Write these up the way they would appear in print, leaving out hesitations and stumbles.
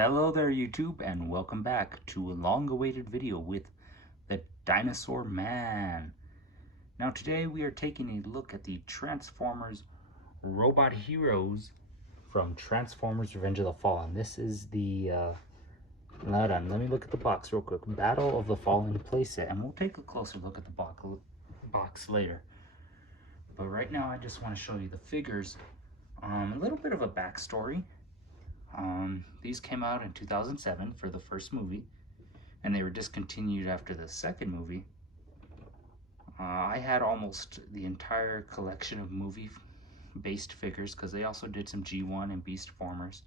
Hello there YouTube and welcome back to a long-awaited video with the Dinosaur Man. Now today we are taking a look at the Transformers Robot Heroes from Transformers Revenge of the Fallen. This is the, hold on, let me look at the box real quick. Battle of the Fallen playset, and we'll take a closer look at the box later. But right now I just want to show you the figures, a little bit of a backstory. These came out in 2007 for the first movie, and they were discontinued after the second movie. I had almost the entire collection of movie-based figures because they also did some G1 and Beast Formers,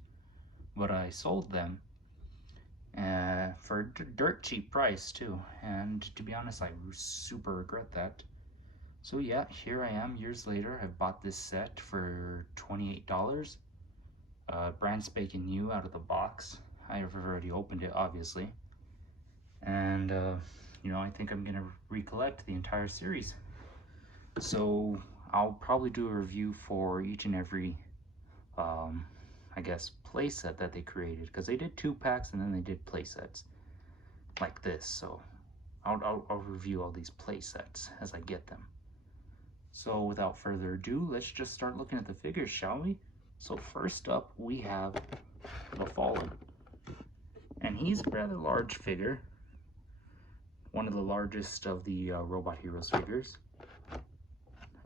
but I sold them for a dirt cheap price too, and to be honest, I super regret that. So yeah, here I am years later. I've bought this set for $28. Brand spanking new out of the box. I've already opened it, obviously. And, I think I'm going to recollect the entire series. So, I'll probably do a review for each and every, I guess, playset that they created. Because they did 2-packs and then they did playsets like this. So, I'll review all these playsets as I get them. So, without further ado, let's just start looking at the figures, shall we? So first up, we have the Fallen. And he's a rather large figure. One of the largest of the Robot Heroes figures.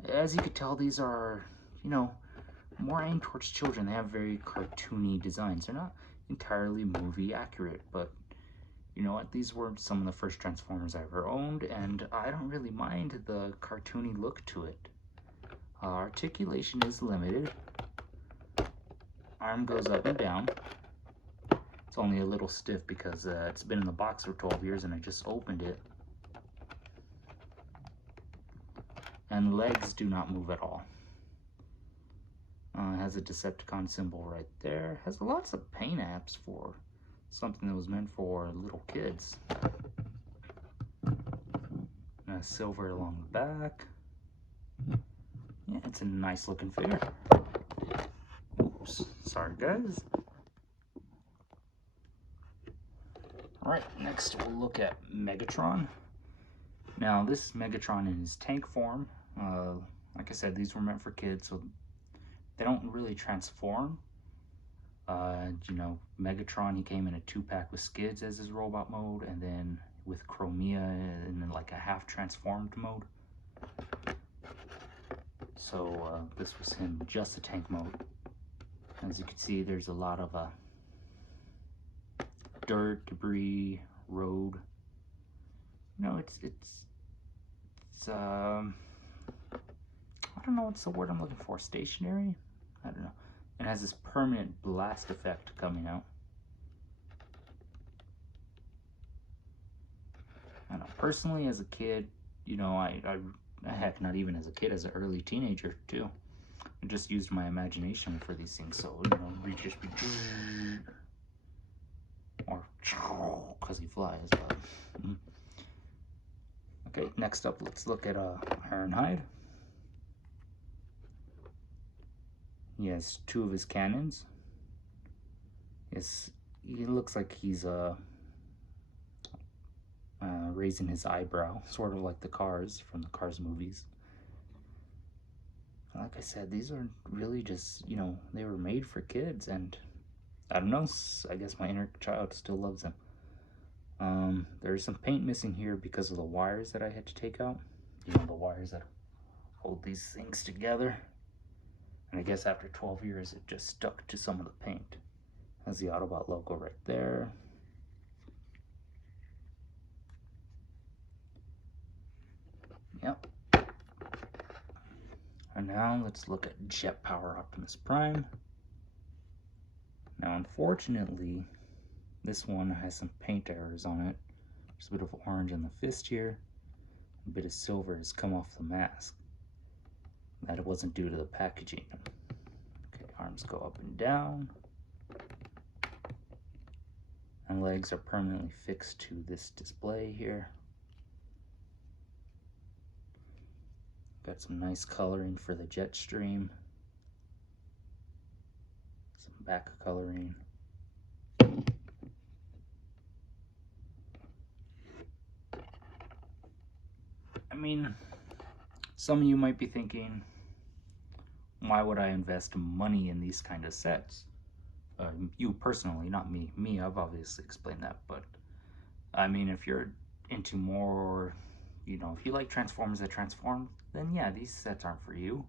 As you could tell, these are, more aimed towards children. They have very cartoony designs. They're not entirely movie accurate, but you know what? These were some of the first Transformers I ever owned, and I don't really mind the cartoony look to it. Articulation is limited. Arm goes up and down. It's only a little stiff because it's been in the box for 12 years and I just opened it. And legs do not move at all. It has a Decepticon symbol right there. Has lots of paint apps for something that was meant for little kids. And silver along the back. Yeah, it's a nice looking figure. Oops, sorry guys. Alright, next we'll look at Megatron. Now this Megatron in his tank form, like I said, these were meant for kids, so they don't really transform. Megatron, he came in a 2-pack with Skids as his robot mode, and then with Chromia in like a half transformed mode. So this was him just a tank mode. As you can see, there's a lot of dirt, debris, road. It's I don't know what's the word I'm looking for. Stationary? I don't know. It has this permanent blast effect coming out. I don't know. Personally, as a kid, heck, not even as a kid, as an early teenager too, I just used my imagination for these things. So, reach just be, or because he flies. Okay, next up, let's look at Ironhide. He has 2 of his cannons. He looks like he's raising his eyebrow, sort of like the Cars from the Cars movies. Like I said, these are really just, they were made for kids, and I don't know, I guess my inner child still loves them. There's some paint missing here because of the wires that I had to take out. The wires that hold these things together. And I guess after 12 years, it just stuck to some of the paint. Has the Autobot logo right there. Yep. And now let's look at Jet Power Optimus Prime. Now, unfortunately, this one has some paint errors on it. There's a bit of orange on the fist here. A bit of silver has come off the mask. That it wasn't due to the packaging. Okay, arms go up and down. And legs are permanently fixed to this display here. Got some nice coloring for the jet stream. Some back coloring. mean, some of you might be thinking, why would I invest money in these kind of sets? You personally, not me. Me, I've obviously explained that, but I mean, if you're into more, you know, if you like Transformers that transform, then yeah, these sets aren't for you.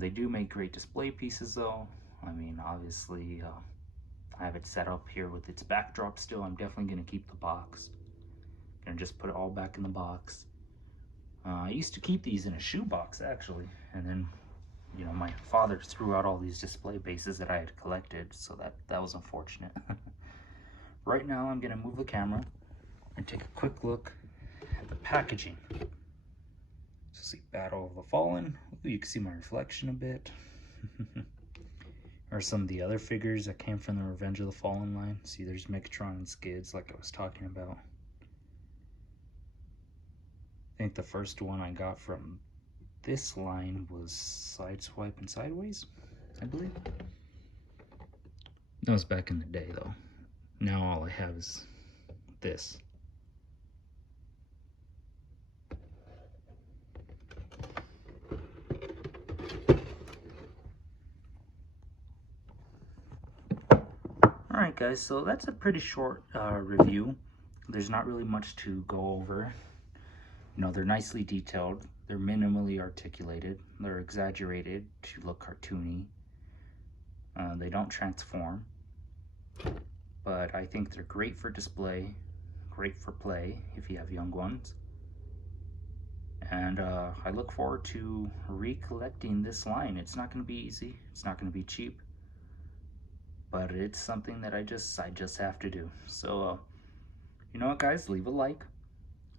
They do make great display pieces though. I mean, obviously, I have it set up here with its backdrop still. I'm definitely going to keep the box. Gonna just put it all back in the box. I used to keep these in a shoebox actually, and then, you know, my father threw out all these display bases that I had collected, so that was unfortunate. Right now I'm gonna move the camera and take a quick look at the packaging. So see Battle of the Fallen. Ooh, you can see my reflection a bit. Or some of the other figures that came from the Revenge of the Fallen line. See, there's Megatron and Skids like I was talking about. I think the first one I got from this line was Sideswipe and Sideways, I believe. That was back in the day though. Now all I have is this. Alright guys, so that's a pretty short review. There's not really much to go over. You know, they're nicely detailed, they're minimally articulated, they're exaggerated to look cartoony. They don't transform, but I think they're great for display, great for play if you have young ones. And I look forward to recollecting this line. It's not going to be easy, it's not going to be cheap, but it's something that I just have to do. So you know what guys, leave a like,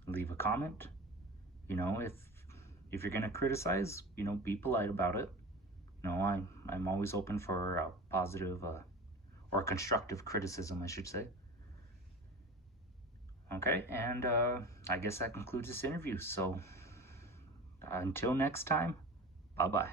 leave a comment. You know, if you're gonna criticize, you know, be polite about it. You know, I'm always open for positive or constructive criticism, I should say. Okay, and I guess that concludes this interview. So until next time, bye bye.